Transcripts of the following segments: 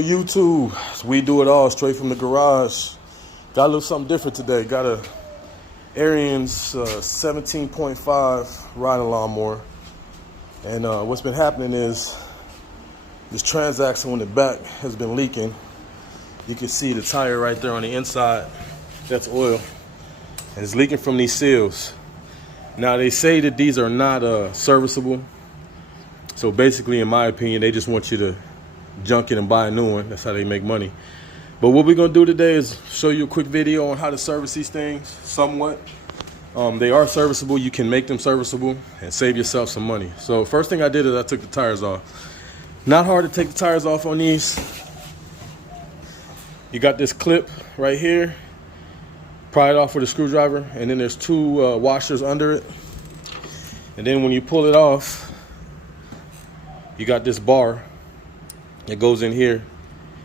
Yo, YouTube, we do it all straight from the garage. Got a little something different today. Got a Ariens 17.5 riding lawnmower. And what's been happening is this transaxle on the back has been leaking. You can see the tire right there on the inside. That's oil. And it's leaking from these seals. Now they say that these are not serviceable. So basically, in my opinion, they just want you to junk it and buy a new one. That's how they make money. But what we're gonna do today is show you a quick video on how to service these things somewhat. They are serviceable. You can make them serviceable and save yourself some money. So first thing I did is I took the tires off. Not hard to take the tires off on these. You got this clip right here. Pry it off with a screwdriver, and then there's two washers under it. And then when you pull it off, you got this bar that goes in here,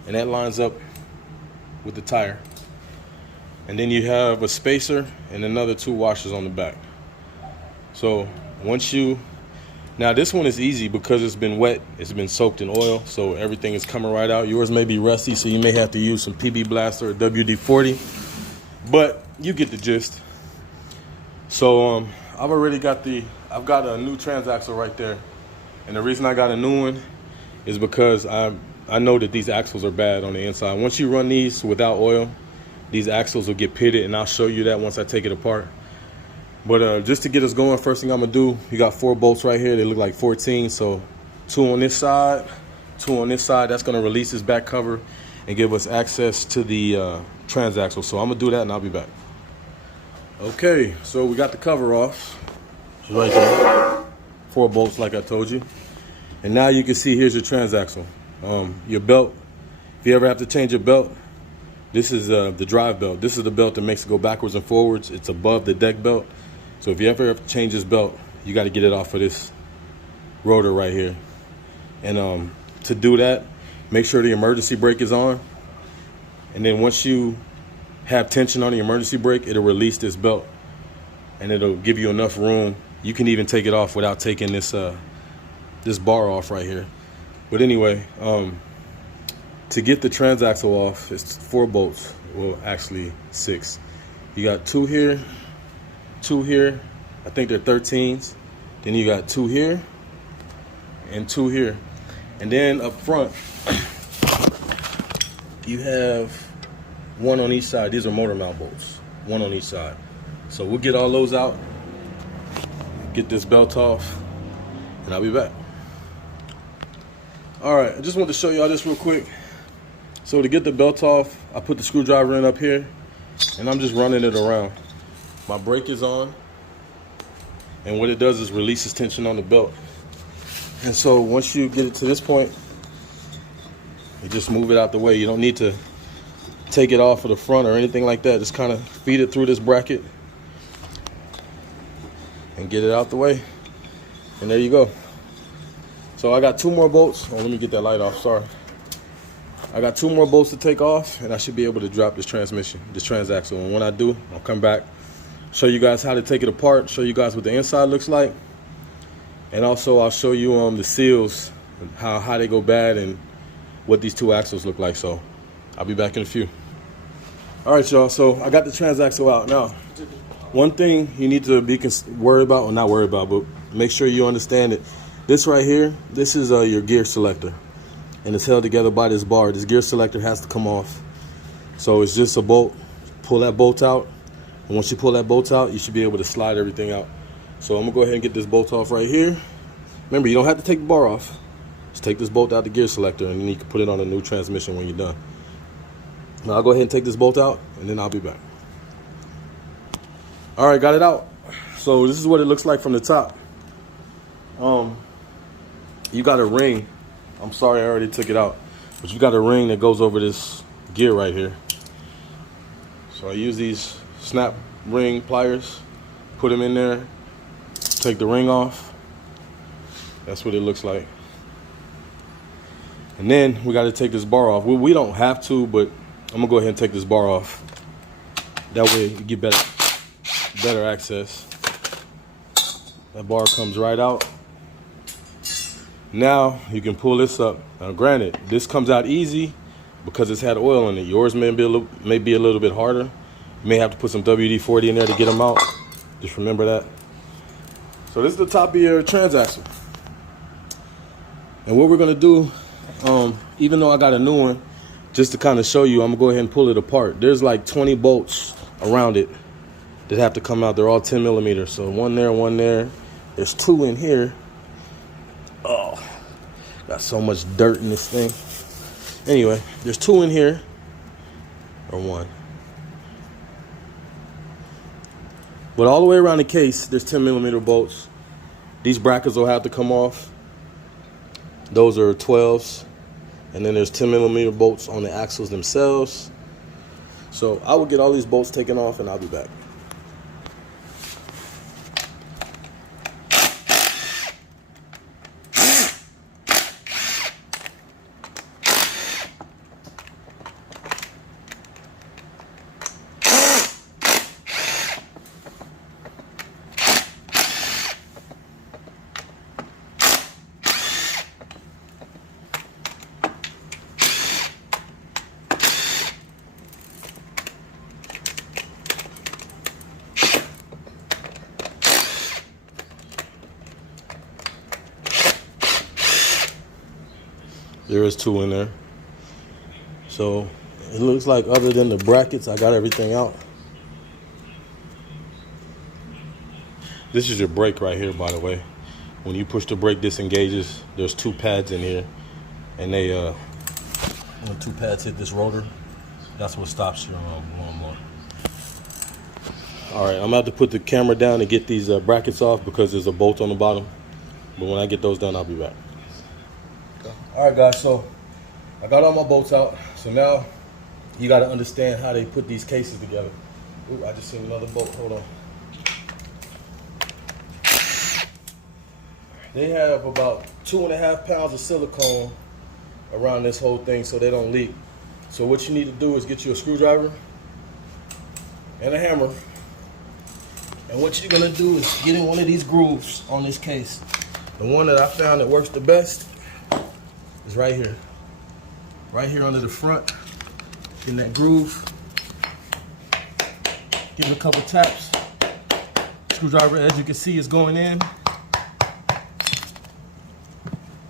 and that lines up with the tire. And then you have a spacer and another two washers on the back. So once you, now this one is easy because it's been wet, it's been soaked in oil, so everything is coming right out. Yours may be rusty, so you may have to use some PB Blaster or WD-40, but you get the gist. So I've got a new transaxle right there, and the reason I got a new one is because I know that these axles are bad on the inside. Once you run these without oil, these axles will get pitted, and I'll show you that once I take it apart. But just to get us going, first thing I'm gonna do, you got 4 bolts right here. They look like 14, so 2 on this side, 2 on this side. That's gonna release this back cover and give us access to the transaxle. So I'm gonna do that and I'll be back. Okay, so we got the cover off. It's right there. 4 bolts like I told you. And now you can see here's your transaxle. Your belt, if you ever have to change your belt, this is the drive belt. This is the belt that makes it go backwards and forwards. It's above the deck belt. So if you ever have to change this belt, you got to get it off of this rotor right here. And to do that, make sure the emergency brake is on. And then once you have tension on the emergency brake, it'll release this belt and it'll give you enough room. You can even take it off without taking this bar off right here. But anyway, to get the transaxle off, it's 4 bolts. Well, actually 6. You got 2 here, 2 here. I think they're 13s. Then you got 2 here and 2 here. And then up front, you have 1 on each side. These are motor mount bolts, 1 on each side. So we'll get all those out, get this belt off, and I'll be back. All right, I just wanted to show y'all this real quick. So to get the belt off, I put the screwdriver in up here, and I'm just running it around. My brake is on, and what it does is releases tension on the belt. And so once you get it to this point, you just move it out the way. You don't need to take it off of the front or anything like that. Just kind of feed it through this bracket and get it out the way. And there you go. So I got 2 more bolts. Oh, let me get that light off, sorry. I got 2 more bolts to take off, and I should be able to drop this transaxle. And when I do, I'll come back, show you guys how to take it apart, show you guys what the inside looks like. And also I'll show you the seals, how they go bad and what these 2 axles look like. So I'll be back in a few. All right, y'all, so I got the transaxle out. Now, one thing you need to be worried about, or not worried about, but make sure you understand it. This right here, this is your gear selector, and it's held together by this bar. This gear selector has to come off. So it's just a bolt. Pull that bolt out, and once you pull that bolt out, you should be able to slide everything out. So I'm gonna go ahead and get this bolt off right here. Remember, you don't have to take the bar off. Just take this bolt out the gear selector, and then you can put it on a new transmission when you're done. Now I'll go ahead and take this bolt out, and then I'll be back. All right, got it out. So this is what it looks like from the top. You got a ring. I'm sorry, I already took it out, but you got a ring that goes over this gear right here. So I use these snap ring pliers, put them in there, take the ring off. That's what it looks like. And then we got to take this bar off. We don't have to, but I'm gonna go ahead and take this bar off. That way you get better access. That bar comes right out. Now you can pull this up. Now granted, this comes out easy because it's had oil in it. Yours may be a little bit harder. You may have to put some WD-40 in there to get them out. Just remember that. So this is the top of your transaxle. And what we're gonna do, even though I got a new one, just to kind of show you, I'm gonna go ahead and pull it apart. There's like 20 bolts around it that have to come out. They're all 10 millimeters. So one there, one there. There's 2 in here. Oh, got so much dirt in this thing. Anyway, there's 2 in here, or 1. But all the way around the case, there's 10 millimeter bolts. These brackets will have to come off. Those are 12s. And then there's 10 millimeter bolts on the axles themselves. So I will get all these bolts taken off and I'll be back. There is 2 in there. So it looks like other than the brackets, I got everything out. This is your brake right here, by the way. When you push the brake, this engages. There's 2 pads in here. And they, when 2 pads hit this rotor, that's what stops your lawnmower. All right, I'm gonna have to put the camera down and get these brackets off because there's a bolt on the bottom. But when I get those done, I'll be back. All right, guys, so I got all my bolts out. So now you got to understand how they put these cases together. Ooh, I just seen another bolt. Hold on. They have about 2.5 pounds of silicone around this whole thing so they don't leak. So what you need to do is get you a screwdriver and a hammer. And what you're going to do is get in one of these grooves on this case. The one that I found that works the best is right here. Right here under the front, in that groove. Give it a couple taps. Screwdriver, as you can see, is going in.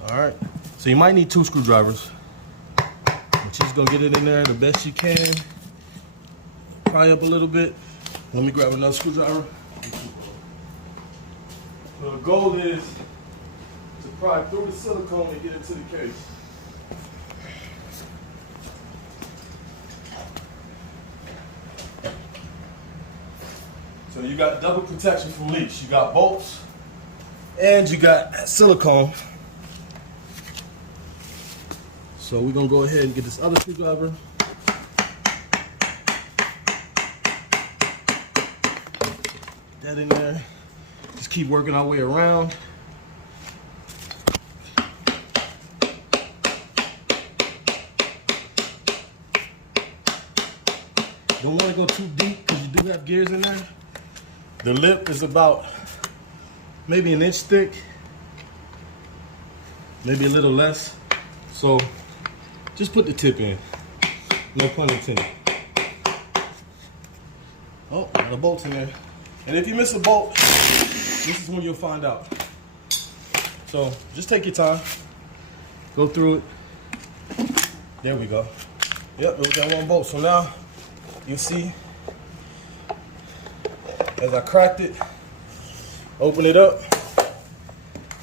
All right, so you might need 2 screwdrivers. But you're just gonna get it in there the best you can. Pry up a little bit. Let me grab another screwdriver. So the goal is to pry through the silicone and get it to the case. So you got double protection from leaks. You got bolts and you got silicone. So we're gonna go ahead and get this other screwdriver. Get that in there. Just keep working our way around. Don't want to go too deep because you do have gears in there. The lip is about maybe 1 inch thick, maybe a little less. So just put the tip in. No pun intended. Oh, got a bolt in there. And if you miss a bolt, this is when you'll find out. So just take your time. Go through it. There we go. Yep, it was that 1 bolt. So now you see, as I cracked it, open it up,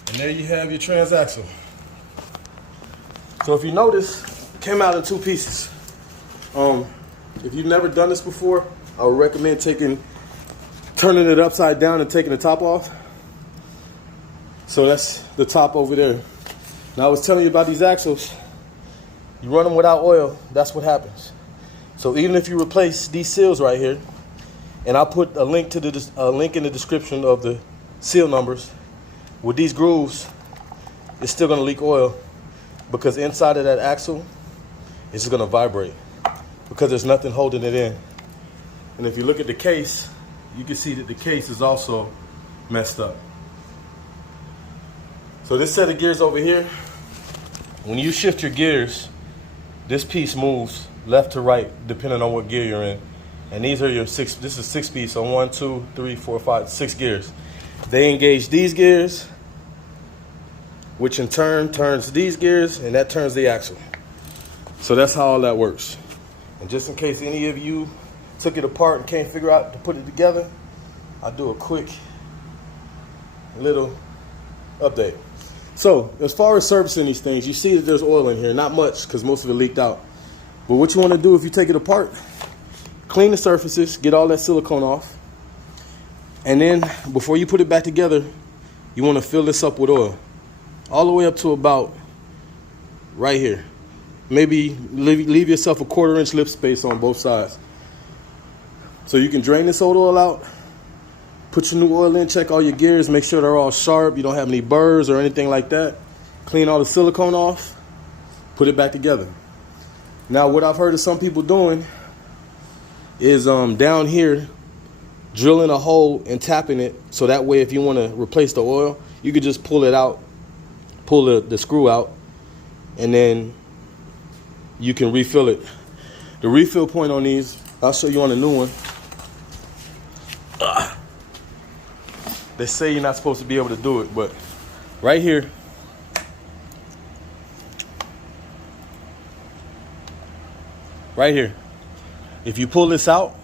and there you have your transaxle. So if you notice, it came out in 2 pieces. If you've never done this before, I would recommend turning it upside down and taking the top off. So that's the top over there. Now I was telling you about these axles. You run them without oil, that's what happens. So even if you replace these seals right here, and I'll put a link to link in the description of the seal numbers, with these grooves, it's still gonna leak oil because inside of that axle, it's just gonna vibrate because there's nothing holding it in. And if you look at the case, you can see that the case is also messed up. So this set of gears over here, when you shift your gears, this piece moves left to right depending on what gear you're in. And these are your this is 6 speed, so 1, 2, 3, 4, 5, 6 gears. They engage these gears, which in turn turns these gears, and that turns the axle. So that's how all that works. And just in case any of you took it apart and can't figure out to put it together, I'll do a quick little update. So as far as servicing these things, you see that there's oil in here. Not much, because most of it leaked out. But what you want to do if you take it apart, clean the surfaces, get all that silicone off. And then before you put it back together, you want to fill this up with oil. All the way up to about right here. Maybe leave yourself a 1/4 inch lip space on both sides. So you can drain this old oil out, put your new oil in, check all your gears, make sure they're all sharp, you don't have any burrs or anything like that. Clean all the silicone off, put it back together. Now what I've heard of some people doing is down here, drilling a hole and tapping it, so that way if you want to replace the oil, you could just pull it out, pull the screw out, and then you can refill it. The refill point on these, I'll show you on the new one. They say you're not supposed to be able to do it, but right here, if you pull this out,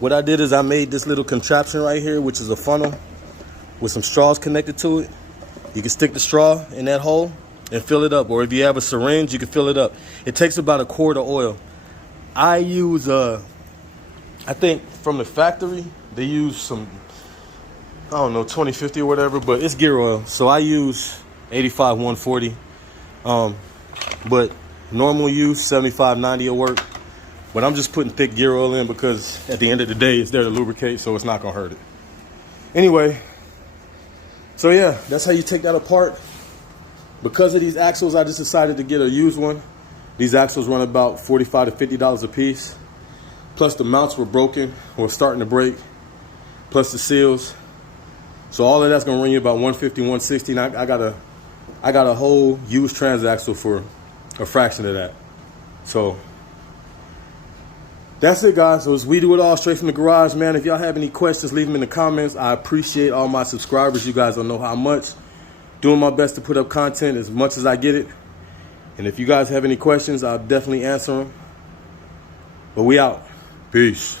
what I did is I made this little contraption right here, which is a funnel with some straws connected to it. You can stick the straw in that hole and fill it up, or if you have a syringe, you can fill it up. It takes about 1/4 of oil. I use, I think from the factory, they use some, I don't know, 2050 or whatever, but it's gear oil. So I use 85 140, but normal use 75 90 will work. But I'm just putting thick gear oil in because at the end of the day, it's there to lubricate, so it's not gonna hurt it. Anyway, so yeah, that's how you take that apart. Because of these axles, I just decided to get a used one. These axles run about $45 to $50 a piece. Plus the mounts were broken or starting to break, plus the seals. So all of that's gonna run you about $150, $160. And I got a whole used transaxle for a fraction of that. So that's it, guys. So we do it all straight from the garage, man. If y'all have any questions, leave them in the comments. I appreciate all my subscribers. You guys don't know how much. Doing my best to put up content as much as I get it. And if you guys have any questions, I'll definitely answer them. But we out. Peace.